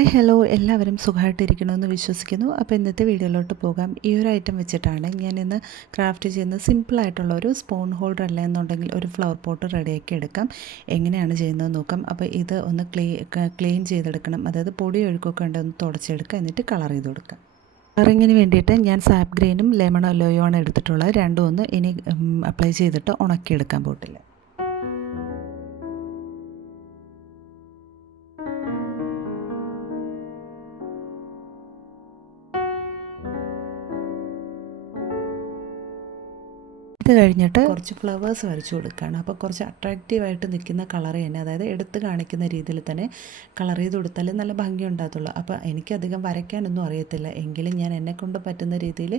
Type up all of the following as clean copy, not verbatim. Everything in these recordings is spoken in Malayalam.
ഹായ് ഹലോ എല്ലാവരും സുഖമായിട്ടിരിക്കണമെന്ന് വിശ്വസിക്കുന്നു. അപ്പോൾ ഇന്നത്തെ വീഡിയോയിലോട്ട് പോകാം. ഈ ഒരു ഐറ്റം വെച്ചിട്ടാണ് ഞാൻ ഇന്ന് ക്രാഫ്റ്റ് ചെയ്യുന്ന സിമ്പിളായിട്ടുള്ള ഒരു സ്പൂൺ ഹോൾഡർ അല്ല എന്നുണ്ടെങ്കിൽ ഒരു ഫ്ലവർ പോട്ട് റെഡിയാക്കി എടുക്കാം. എങ്ങനെയാണ് ചെയ്യുന്നത് നോക്കാം. അപ്പോൾ ഇത് ഒന്ന് ക്ലീൻ ചെയ്തെടുക്കണം. അതായത് പൊടി ഒഴുക്കൊക്കെ ഉണ്ടെന്ന് തുടച്ചെടുക്കുക, എന്നിട്ട് കളർ ചെയ്ത് കൊടുക്കാം. കളറിങ്ങിന് വേണ്ടിയിട്ട് ഞാൻ സാപ്പ് ഗ്രീനും ലെമൺ യെല്ലോയും ആണ് എടുത്തിട്ടുള്ളത്. രണ്ടും ഒന്ന് ഇനി അപ്ലൈ ചെയ്തിട്ട് ഉണക്കിയെടുക്കാൻ പോട്ടില്ല. ഇത് കഴിഞ്ഞിട്ട് കുറച്ച് ഫ്ലവേഴ്സ് വരച്ചു കൊടുക്കുകയാണ്. അപ്പോൾ കുറച്ച് അട്രാക്റ്റീവായിട്ട് നിൽക്കുന്ന കളർ തന്നെ, അതായത് എടുത്ത് കാണിക്കുന്ന രീതിയിൽ തന്നെ കളർ ചെയ്ത് കൊടുത്താൽ നല്ല ഭംഗി ഉണ്ടാകത്തുള്ളൂ. അപ്പോൾ എനിക്കധികം വരയ്ക്കാനൊന്നും അറിയത്തില്ല, എങ്കിലും ഞാൻ എന്നെക്കൊണ്ട് പറ്റുന്ന രീതിയിൽ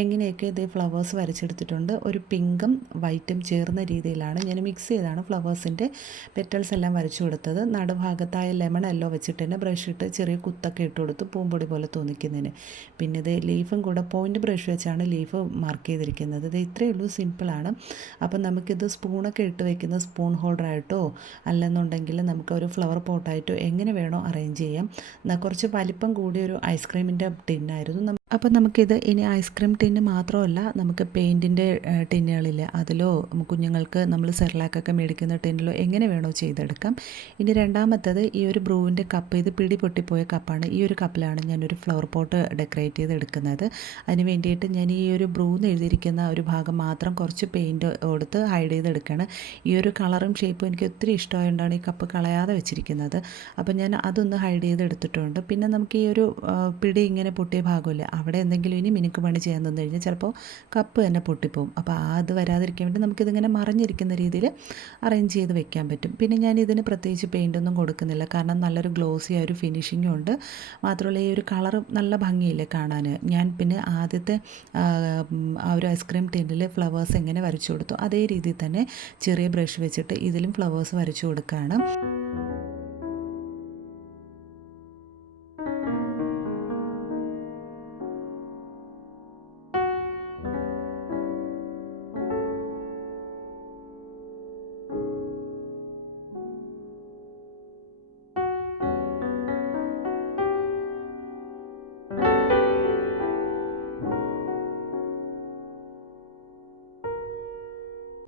എങ്ങനെയൊക്കെ ഇതേ ഫ്ലവേഴ്സ് വരച്ചെടുത്തിട്ടുണ്ട്. ഒരു പിങ്കും വൈറ്റും ചേർന്ന രീതിയിലാണ് ഞാൻ മിക്സ് ചെയ്താണ് ഫ്ലവേഴ്സിൻ്റെ പെറ്റൽസ് എല്ലാം വരച്ചു കൊടുത്തത്. നടുഭാഗത്തായ ലെമൺ യെല്ലോ വെച്ചിട്ട് തന്നെ ബ്രഷ് ഇട്ട് ചെറിയ കുത്തൊക്കെ ഇട്ട് കൊടുത്തു, പൂമ്പൊടി പോലെ തോന്നിക്കുന്നതിന്. പിന്നെ ഇത് ലീഫും കൂടെ പോയിൻ്റ് ബ്രഷ് വെച്ചാണ് ലീഫ് മാർക്ക് ചെയ്തിരിക്കുന്നത്. ഇത് ഇത്രയേ ഉള്ളൂ, സിമ്പിളാണ്. അപ്പം നമുക്കിത് സ്പൂണൊക്കെ ഇട്ട് വയ്ക്കുന്ന സ്പൂൺ ഹോൾഡറായിട്ടോ അല്ലെന്നുണ്ടെങ്കിൽ നമുക്ക് ഒരു ഫ്ലവർ പോട്ടായിട്ടോ എങ്ങനെ വേണോ അറേഞ്ച് ചെയ്യാം. കുറച്ച് വലിപ്പം കൂടിയൊരു ഐസ്ക്രീമിൻ്റെ ടിന്നായിരുന്നു. അപ്പോൾ നമുക്കിത് ഇനി ഐസ്ക്രീം ടിന്ന് മാത്രമല്ല, നമുക്ക് പെയിൻറ്റിൻ്റെ ടിന്നുകളില്ലേ അതിലോ കുഞ്ഞുങ്ങൾക്ക് നമ്മൾ സെർലാക്കൊക്കെ മേടിക്കുന്ന ടിന്നിലോ എങ്ങനെ വേണോ ചെയ്തെടുക്കാം. ഇനി രണ്ടാമത്തത് ഈ ഒരു ബ്രൂവിൻ്റെ കപ്പ്, ഇത് പിടി പൊട്ടിപ്പോയ കപ്പാണ്. ഈ ഒരു കപ്പിലാണ് ഞാനൊരു ഫ്ലവർ പോട്ട് ഡെക്കറേറ്റ് ചെയ്ത് എടുക്കുന്നത്. അതിന് വേണ്ടിയിട്ട് ഞാൻ ഈ ഒരു ബ്രൂന്ന് എഴുതിയിരിക്കുന്ന ഒരു ഭാഗം മാത്രം കുറച്ച് പെയിൻറ്റ് കൊടുത്ത് ഹൈഡ് ചെയ്തെടുക്കുകയാണ്. ഈ ഒരു കളറും ഷേപ്പും എനിക്ക് ഒത്തിരി ഇഷ്ടമായതുകൊണ്ടാണ് ഈ കപ്പ് കളയാതെ വെച്ചിരിക്കുന്നത്. അപ്പോൾ ഞാൻ അതൊന്ന് ഹൈഡ് ചെയ്തെടുത്തിട്ടുണ്ട്. പിന്നെ നമുക്ക് ഈ ഒരു പിടി ഇങ്ങനെ പൊട്ടിയ ഭാഗമില്ല, അവിടെ എന്തെങ്കിലും ഇനി മിനുക്ക് പണി ചെയ്യാൻ തന്നു കഴിഞ്ഞാൽ ചിലപ്പോൾ കപ്പ് തന്നെ പൊട്ടിപ്പോവും. അപ്പോൾ അത് വരാതിരിക്കാൻ വേണ്ടി നമുക്കിതിങ്ങനെ മറിഞ്ഞിരിക്കുന്ന രീതിയിൽ അറേഞ്ച് ചെയ്ത് വെക്കാൻ പറ്റും. പിന്നെ ഞാൻ ഇതിന് പ്രത്യേകിച്ച് പെയിൻ്റൊന്നും കൊടുക്കുന്നില്ല, കാരണം നല്ലൊരു ഗ്ലോസി ആയ ഒരു ഫിനിഷിങ്ങും ഉണ്ട്. മാത്രമല്ല ഈ ഒരു കളറ് നല്ല ഭംഗിയില്ലേ കാണാൻ. ഞാൻ പിന്നെ ആദ്യത്തെ ആ ഒരു ഐസ്ക്രീം ടിന്നിൽ ഫ്ലവേഴ്സ് എങ്ങനെ വരച്ചു കൊടുത്തു അതേ രീതിയിൽ തന്നെ ചെറിയ ബ്രഷ് വെച്ചിട്ട് ഇതിലും ഫ്ലവേഴ്സ് വരച്ചു കൊടുക്കുകയാണ്.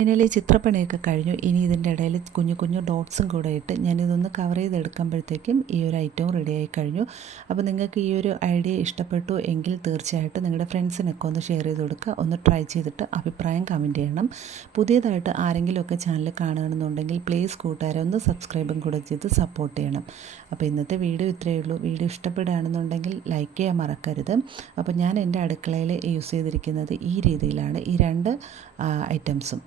അതിനാൽ ഈ ചിത്രപ്പണിയൊക്കെ കഴിഞ്ഞു. ഇനി ഇതിൻ്റെ ഇടയിൽ കുഞ്ഞു കുഞ്ഞു ഡോട്ട്സും കൂടെ ഇട്ട് ഞാനിതൊന്ന് കവർ ചെയ്തെടുക്കുമ്പോഴത്തേക്കും ഈ ഒരു ഐറ്റവും റെഡിയായി കഴിഞ്ഞു. അപ്പോൾ നിങ്ങൾക്ക് ഈ ഒരു ഐഡിയ ഇഷ്ടപ്പെട്ടു എങ്കിൽ തീർച്ചയായിട്ടും നിങ്ങളുടെ ഫ്രണ്ട്സിനൊക്കെ ഒന്ന് ഷെയർ ചെയ്ത് കൊടുക്കുക. ഒന്ന് ട്രൈ ചെയ്തിട്ട് അഭിപ്രായം കമൻറ്റ് ചെയ്യണം. പുതിയതായിട്ട് ആരെങ്കിലുമൊക്കെ ചാനൽ കാണുകയാണെന്നുണ്ടെങ്കിൽ പ്ലീസ് കൂട്ടുകാരെ ഒന്ന് സബ്സ്ക്രൈബും കൂടെ ചെയ്ത് സപ്പോർട്ട് ചെയ്യണം. അപ്പോൾ ഇന്നത്തെ വീഡിയോ ഇത്രയേ ഉള്ളൂ. വീഡിയോ ഇഷ്ടപ്പെടുകയാണെന്നുണ്ടെങ്കിൽ ലൈക്ക് ചെയ്യാൻ മറക്കരുത്. അപ്പോൾ ഞാൻ എൻ്റെ അടുക്കളയിൽ യൂസ് ചെയ്തിരിക്കുന്നത് ഈ രീതിയിലാണ് ഈ രണ്ട് ഐറ്റംസും.